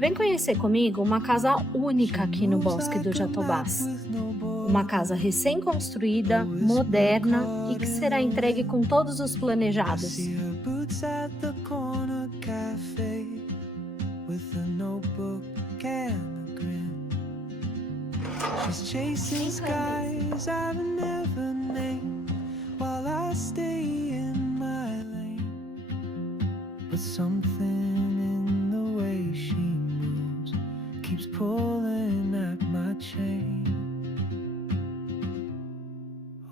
Vem conhecer comigo uma casa única aqui no Bosque dos Jatobás. Uma casa recém-construída, moderna e que será entregue com todos os planejados. She's chasing skies I've never named while I stay in my lane. But something in the way she moves keeps pulling at my chain.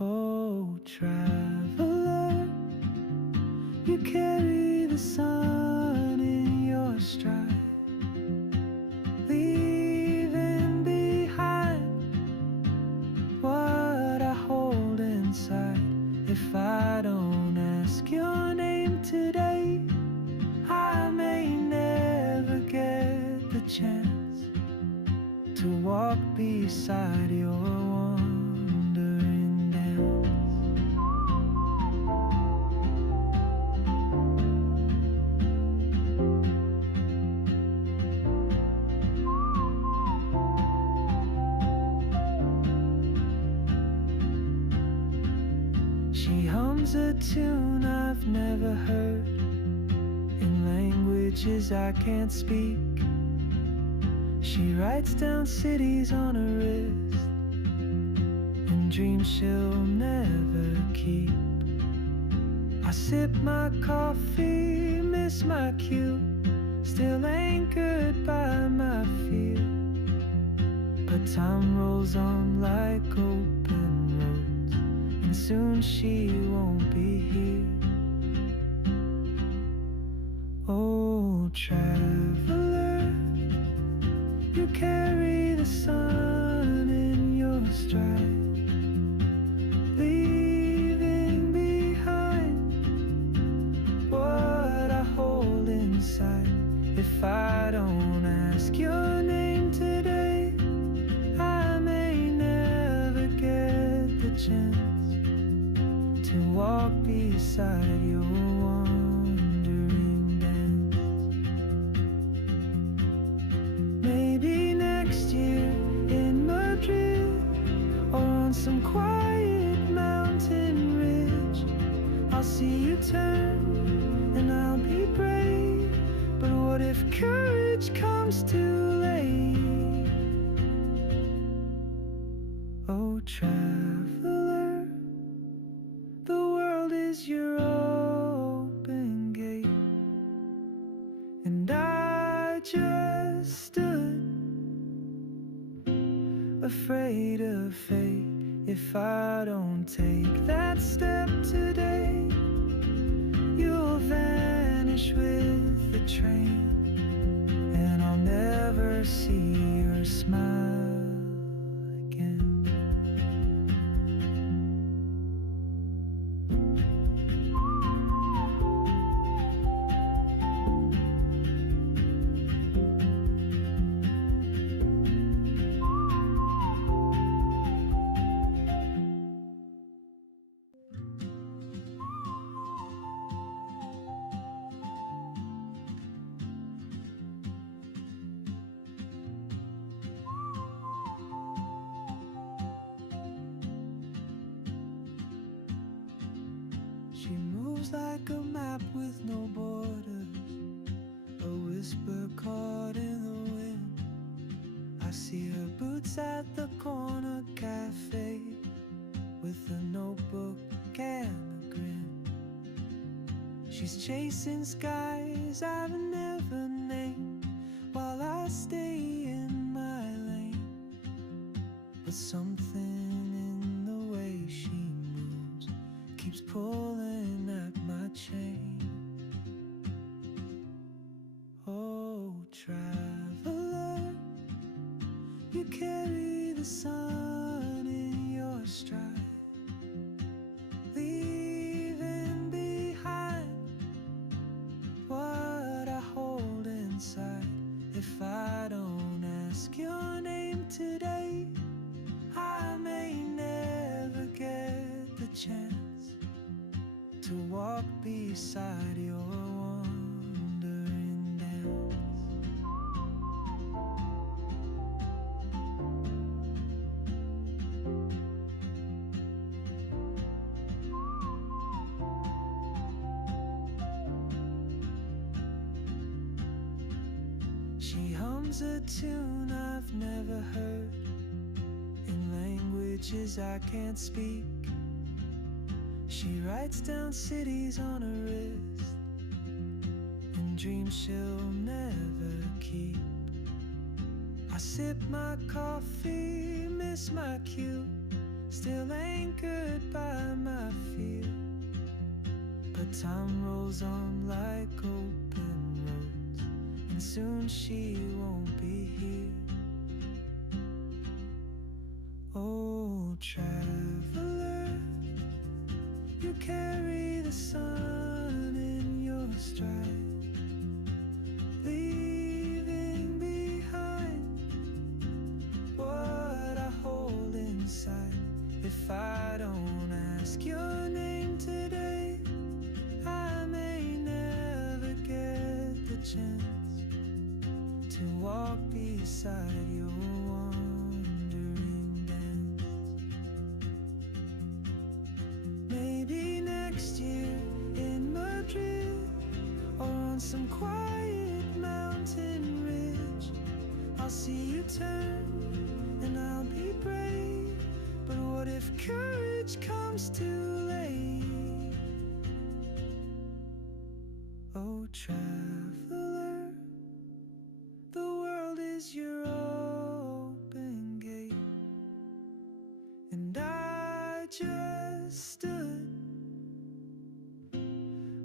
Oh, traveler, you carry the sun in your stride. If I don't ask your name today, I may never get the chance to walk beside your wandering dance. She hums a tune I've never heard in languages I can't speak. She writes down cities on her wrist and dreams she'll never keep. I sip my coffee, miss my cue, still anchored by my fear. But time rolls on like open roads, and soon she won't be here. Oh, traveler, you carry the sun in your stride, leaving behind what I hold inside. If I don't ask your name today, I may never get the chance to walk beside your wandering dance. Maybe next year in Madrid, or on some quiet mountain ridge, I'll see you turn and I'll be brave. But what if courage comes too late? Oh, traveler, the world is your open gate, and I just stood afraid of fate. If I don't take that step today, you'll vanish with the train, and I'll never see your smile again. She moves like a map with no borders, a whisper caught in the wind. I see her boots at the corner cafe, with a notebook and a grin. She's chasing skies I've never named while I stay in my lane. But something in the way she moves keeps pulling at my chain. Oh, traveler, you carry the sun in your stride, leaving behind what I hold inside. If I don't ask your name today, I may never get the chance to walk beside your wandering dance. hums a tune I've never heard in languages I can't speak. She writes down cities on her wrist and dreams she'll never keep. I sip my coffee, miss my cue, still anchored by my fear. But time rolls on like open roads, and soon she won't be here. Oh, traveler, you carry the sun in your stride, leaving behind what I hold inside. If I don't ask your name today, I may never get the chance to walk beside your wandering dance. Maybe next year in Madrid, or on some quiet mountain ridge, I'll see you turn and I'll be brave. But what if courage comes too late? Oh, traveler, the world is your open gate, and I just stood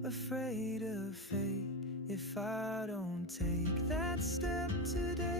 afraid of fate. If I don't take that step today,